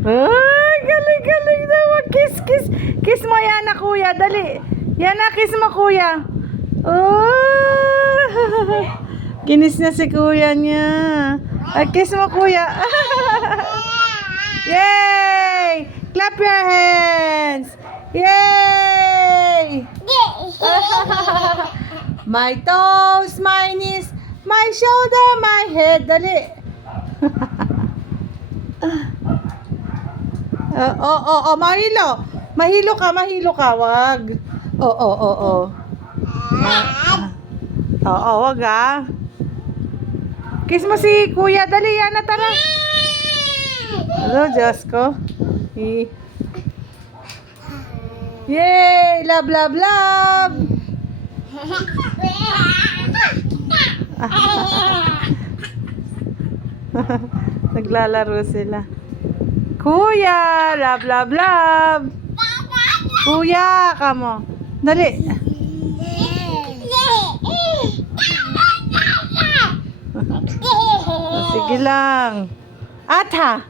Ay, galing naman. Kiss. Kiss mo Yana, kuya. Dali. Yana, kiss mo, kuya. Oh. Kinis na si kuya niya. Ay, kiss mo, kuya. Yay! Clap your hands. Yay! My toes, my knees, my shoulder, my head. Dali. Mahilo. Mahilo ka, wag. Oo. Wag ah. Kiss mo si kuya, dali Yana, tara. Hello, Diyos ko. Yay! Love. Naglalaro sila. Kuya! Love. Kuya, kamo. Dali. Sige lang. Ata.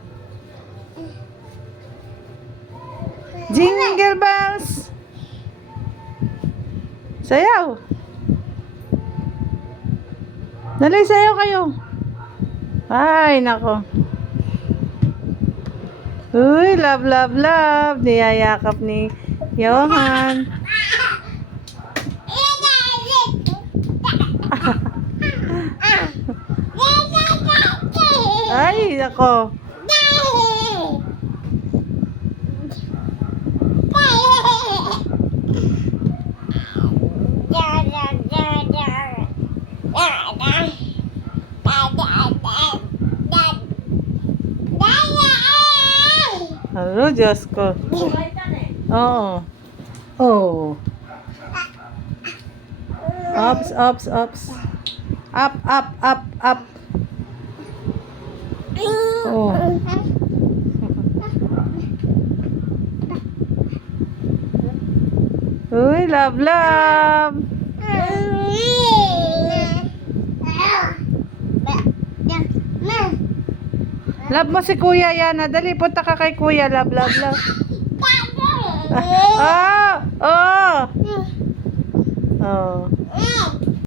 Jingle bells. Sayaw. Dali, sayaw kayo. Ay, nako. Uy, love. Niyayakap ni Johan. Ay, nako. Hello, Diyos ko. Oo. Oh. Ups. Up. Oh. Uy, love. Love mo si Kuya Yana. Dali, punta ka kay Kuya. Love. Oh.